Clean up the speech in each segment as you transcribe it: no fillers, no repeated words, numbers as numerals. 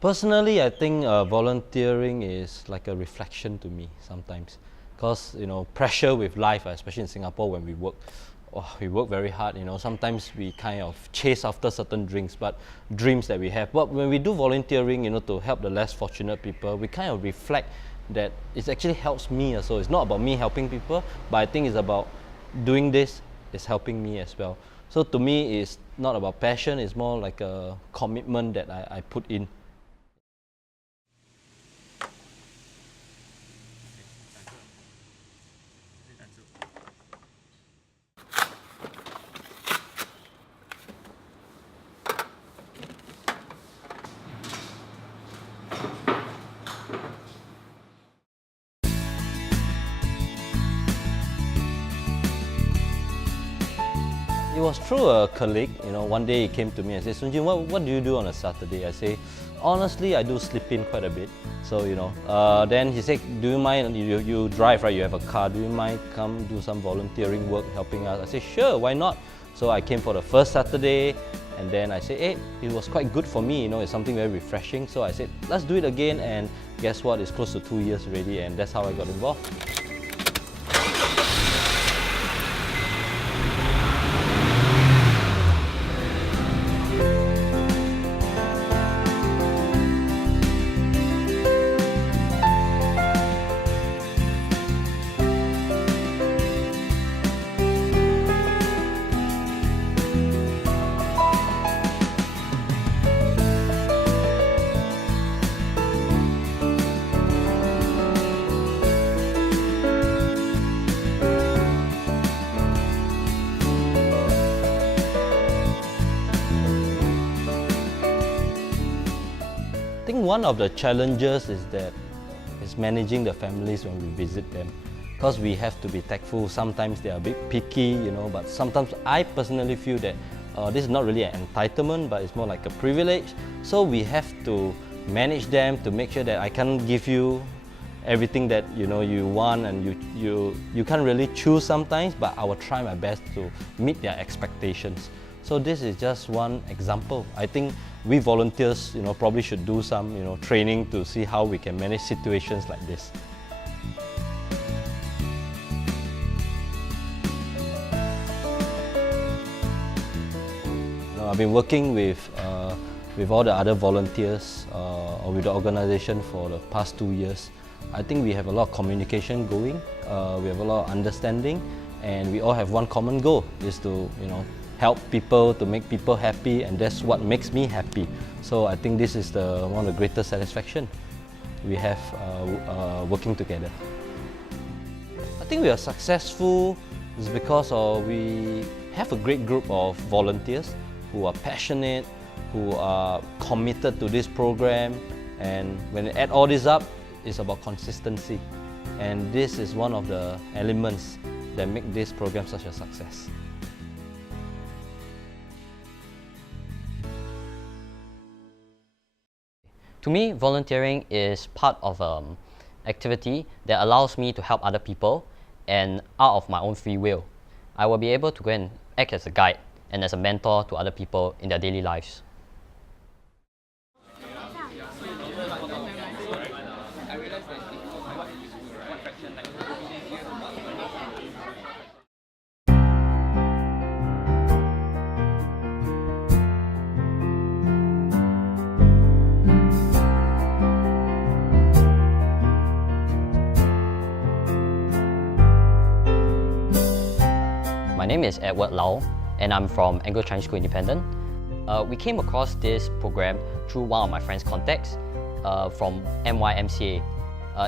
Personally, I think volunteering is like a reflection to me sometimes, because pressure with life, especially in Singapore when we work very hard. Sometimes we kind of chase after certain dreams that we have. But when we do volunteering, to help the less fortunate people, we kind of reflect that it actually helps me. So it's not about me helping people, but I think it's about doing this is helping me as well. So to me, it's not about passion; it's more like a commitment that I put in. It was through a colleague. One day he came to me and said, "Soon Jinn, what do you do on a Saturday?" I say, "Honestly, I do sleep in quite a bit." So then he said, "Do you mind? You drive, right? You have a car. Do you mind come do some volunteering work helping us?" I said, "Sure, why not?" So I came for the first Saturday, and then I said, "Hey, it was quite good for me. It's something very refreshing." So I said, "Let's do it again." And guess what? It's close to 2 years already, and that's how I got involved. I think one of the challenges is managing the families when we visit them, because we have to be tactful. Sometimes they are a bit picky, but sometimes I personally feel that this is not really an entitlement, but it's more like a privilege. So we have to manage them to make sure that I can't give you everything that you want, and you can't really choose sometimes, but I will try my best to meet their expectations. So this is just one example. I think we volunteers, probably should do some, training to see how we can manage situations like this. I've been working with all the other volunteers or with the organization for the past 2 years. I think we have a lot of communication going. We have a lot of understanding, and we all have one common goal: is to help people, to make people happy, and that's what makes me happy. So I think this is one of the greatest satisfaction we have working together. I think we are successful is because we have a great group of volunteers who are passionate, who are committed to this program, and when you add all this up, it's about consistency. And this is one of the elements that make this program such a success. To me, volunteering is part of an activity that allows me to help other people, and out of my own free will. I will be able to go and act as a guide and as a mentor to other people in their daily lives. My name is Edward Liow, and I'm from Anglo-Chinese School Independent. We came across this program through one of my friend's contacts from MYMCA.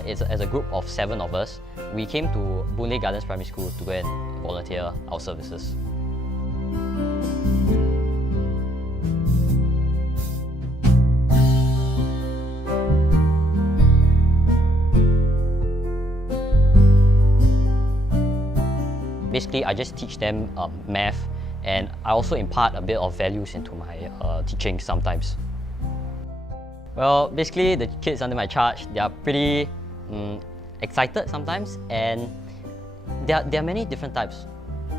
It's as a group of 7 of us. We came to Boon Lay Gardens Primary School to go and volunteer our services. basically I just teach them math, and I also impart a bit of values into my teaching sometimes. Well, basically the kids under my charge, they are pretty excited sometimes, and there are many different types.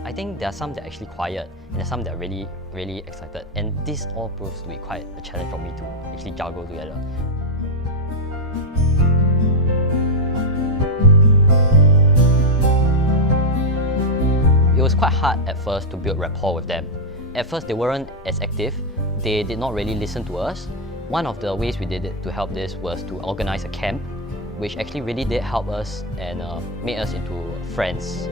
I think there are some that are actually quiet, and there are some that are really, really excited, and this all proves to be quite a challenge for me to actually juggle together. It was quite hard at first to build rapport with them. At first, they weren't as active. They did not really listen to us. One of the ways we did it to help this was to organize a camp, which actually really did help us and made us into friends.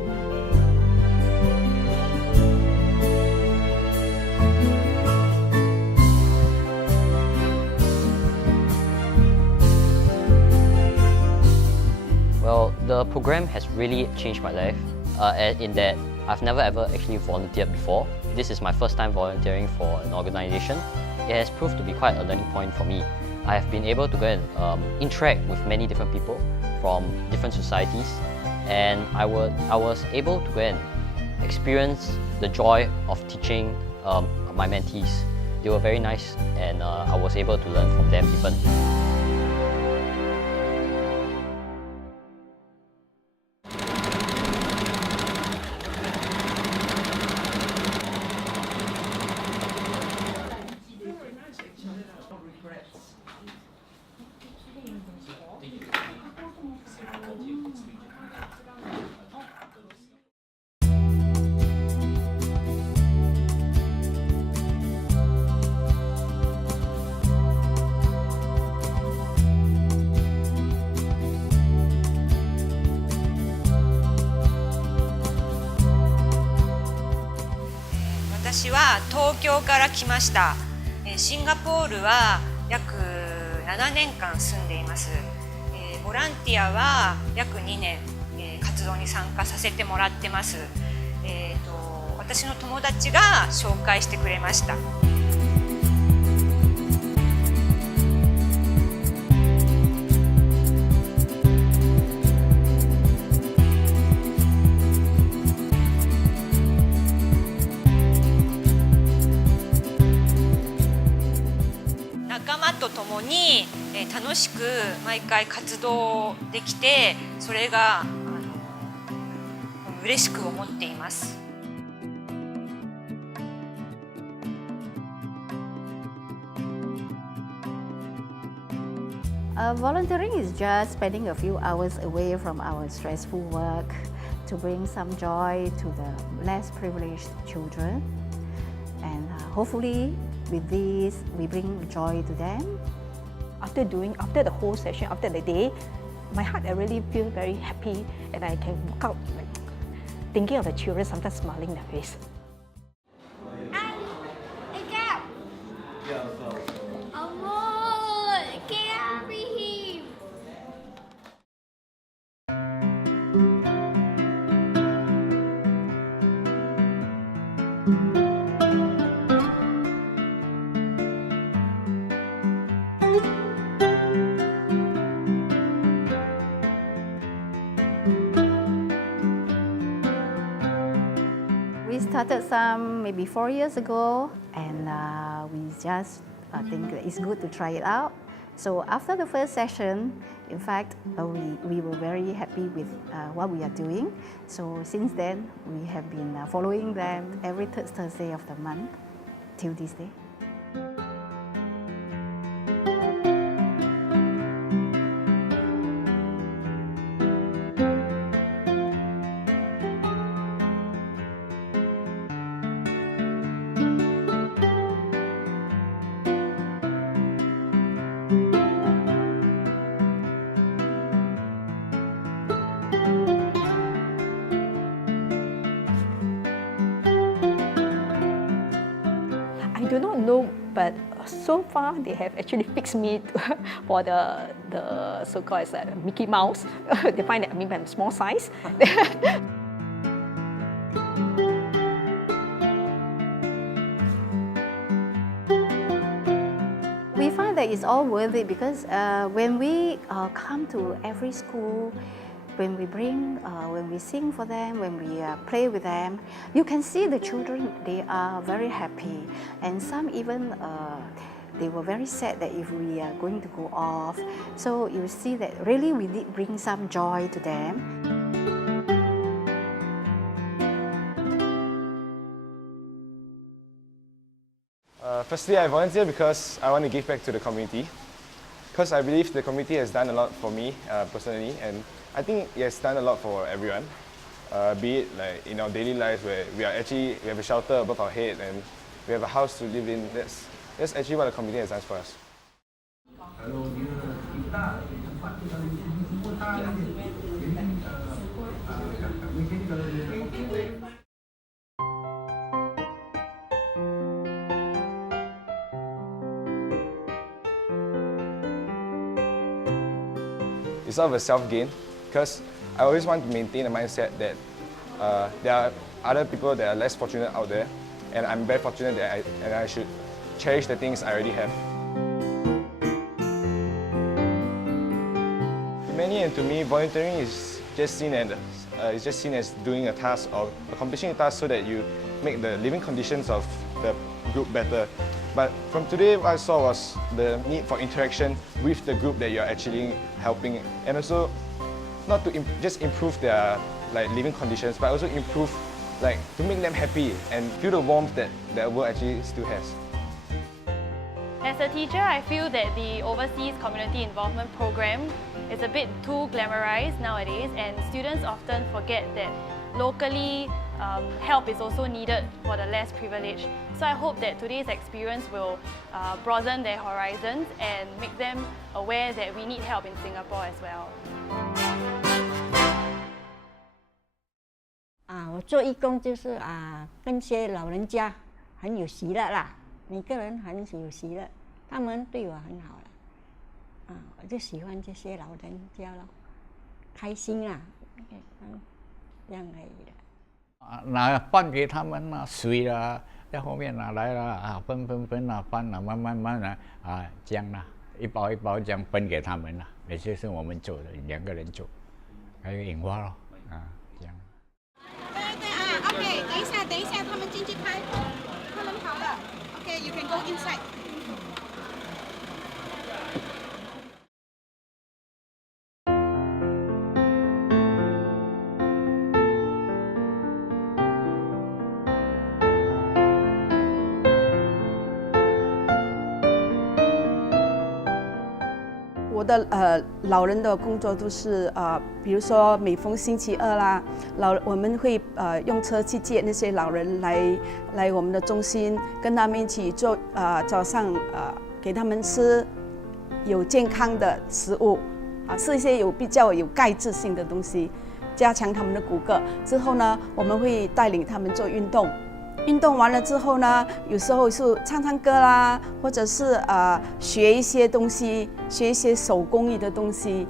Well, the program has really changed my life in that I've never ever actually volunteered before. This is my first time volunteering for an organization. It has proved to be quite a learning point for me. I have been able to go and interact with many different people from different societies, and I was able to go and experience the joy of teaching my mentees. They were very nice, and I was able to learn from them even.私は東京から来ました。シンガポールは約7年間住んでいます。ボランティアは約2年活動に参加させてもらってます。私の友達が紹介してくれました。仲間と共に楽しく毎回活動できて、それが嬉しく思っています。Volunteering is just spending a few hours away from our stressful work to bring some joy to the less privileged children, and hopefully with this we bring joy to them. After the whole session, after the day, my heart I really feel very happy, and I can walk out thinking of the children, sometimes smiling their face. We started some maybe 4 years ago, and we just think that it's good to try it out. So after the first session, in fact, we were very happy with what we are doing. So since then, we have been following them every third Thursday of the month till this day. I do not know, but so far they have actually fixed me for the so-called as Mickey Mouse. They find that I'm small size. We find that it's all worth it because when we come to every school, when we sing for them, when we play with them, you can see the children, they are very happy. And some even, they were very sad that if we are going to go off. So you see that really we did bring some joy to them. Firstly, I volunteer because I want to give back to the community. Because I believe the community has done a lot for me personally, and I think it has done a lot for everyone. Be it like in our daily lives where we have a shelter above our head and we have a house to live in. That's actually what the community has done for us. It's sort of a self-gain, because I always want to maintain a mindset that there are other people that are less fortunate out there, and I'm very fortunate that I should cherish the things I already have. To many and to me, volunteering is just seen as doing a task or accomplishing a task so that you make the living conditions of the group better. But from today, what I saw was the need for interaction with the group that you're actually helping, and also not to just improve their living conditions, but also improve to make them happy and feel the warmth that the world actually still has. As a teacher, I feel that the Overseas Community Involvement Program is a bit too glamorized nowadays, and students often forget that locally help is also needed for the less privileged. So I hope that today's experience will broaden their horizons and make them aware that we need help in Singapore as well. 我做义工就是跟些老人家很有喜乐啦，每个人很有喜乐，他们对我很好了，我就喜欢这些老人家咯，开心啊，这样而已的。拿搬给他们啦，水啦，在后面拿来啦，分啦，搬啦，慢啦，这样啦，一包一包这样分给他们啦，也就是我们做的，2个人做，还有引花咯，这样。对，OK， 等一下，他们进去拍，他们好了 ，OK，you can go inside。我的老人的工作都是比如说每逢星期二啦，我们会用车去接那些老人来我们的中心，跟他们一起做早上给他们吃有健康的食物是一些比较有钙质性的东西，加强他们的骨骼。之后呢，我们会带领他们做运动。运动完了之后呢，有时候是唱歌啦，或者是学一些东西，学一些手工艺的东西。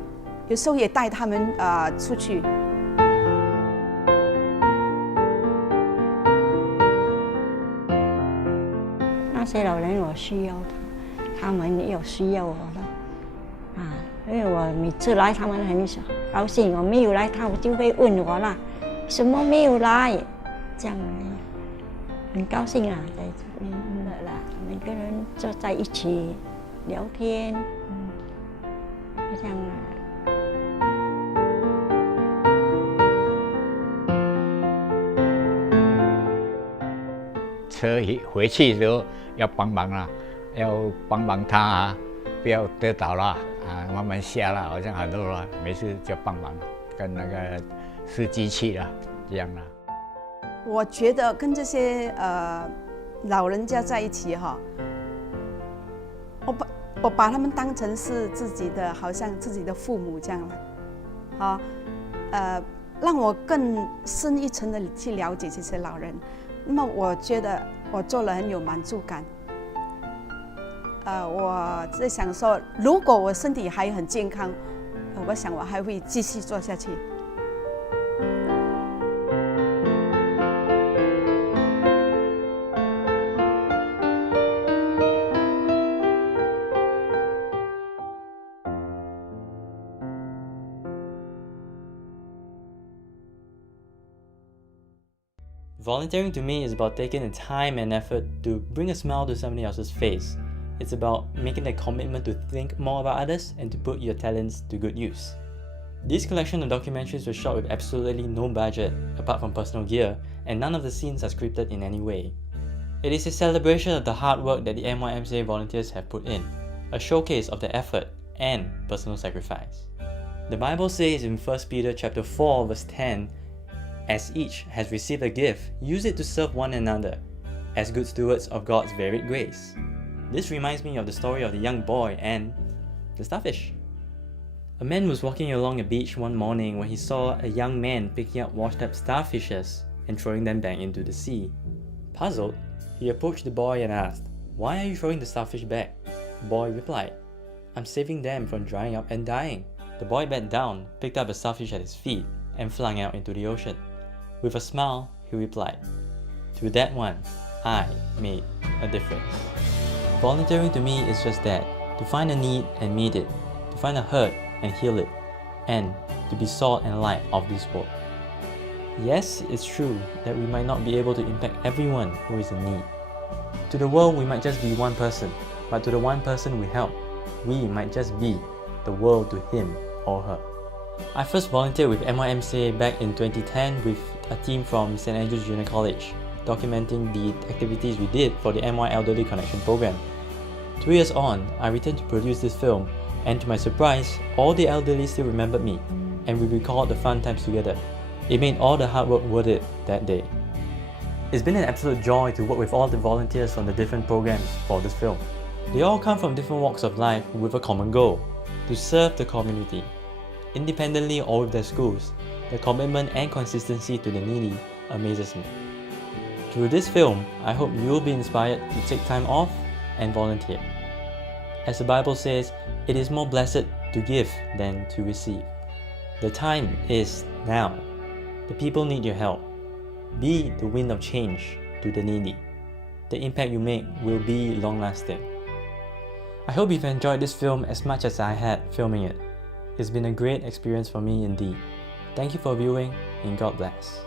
有时候也带他们出去。那些老人我需要他们也有需要我的因为我每次来他们很高兴，我没有来他们就会问我啦，什么没有来，这样很高兴在这边每个人坐在一起聊天，这样车回去的时候要帮忙啦，要帮忙他不要跌倒啦，慢慢下啦，好像很多啦，每次就帮忙，跟那个司机去啦，这样啦。我觉得跟这些老人家在一起我把他们当成是自己的，好像自己的父母这样了，让我更深一层的去了解这些老人。那么我觉得我做了很有满足感。我在想说，如果我身体还很健康，我想我还会继续做下去。Volunteering to me is about taking the time and effort to bring a smile to somebody else's face. It's about making a commitment to think more about others and to put your talents to good use. This collection of documentaries was shot with absolutely no budget, apart from personal gear, and none of the scenes are scripted in any way. It is a celebration of the hard work that the MYMCA volunteers have put in, a showcase of their effort and personal sacrifice. The Bible says in 1 Peter chapter 4 verse 10, "As each has received a gift, use it to serve one another, as good stewards of God's varied grace." This reminds me of the story of the young boy and the starfish. A man was walking along a beach one morning when he saw a young man picking up washed up starfishes and throwing them back into the sea. Puzzled, he approached the boy and asked, "Why are you throwing the starfish back?" The boy replied, "I'm saving them from drying up and dying." The boy bent down, picked up a starfish at his feet, and flung out into the ocean. With a smile, he replied, "To that one, I made a difference." Volunteering to me is just that, to find a need and meet it, to find a hurt and heal it, and to be salt and light of this world. Yes, it's true that we might not be able to impact everyone who is in need. To the world, we might just be one person, but to the one person we help, we might just be the world to him or her. I first volunteered with MYMCA back in 2010 with a team from St. Andrews Junior College, documenting the activities we did for the MY Elderly Connection program. 2 years on, I returned to produce this film, and to my surprise, all the elderly still remembered me, and we recalled the fun times together. It made all the hard work worth it that day. It's been an absolute joy to work with all the volunteers from the different programs for this film. They all come from different walks of life with a common goal, to serve the community. Independently or with their schools, their commitment and consistency to the needy amazes me. Through this film, I hope you will be inspired to take time off and volunteer. As the Bible says, it is more blessed to give than to receive. The time is now. The people need your help. Be the wind of change to the needy. The impact you make will be long-lasting. I hope you've enjoyed this film as much as I had filming it. It's been a great experience for me indeed. Thank you for viewing, and God bless.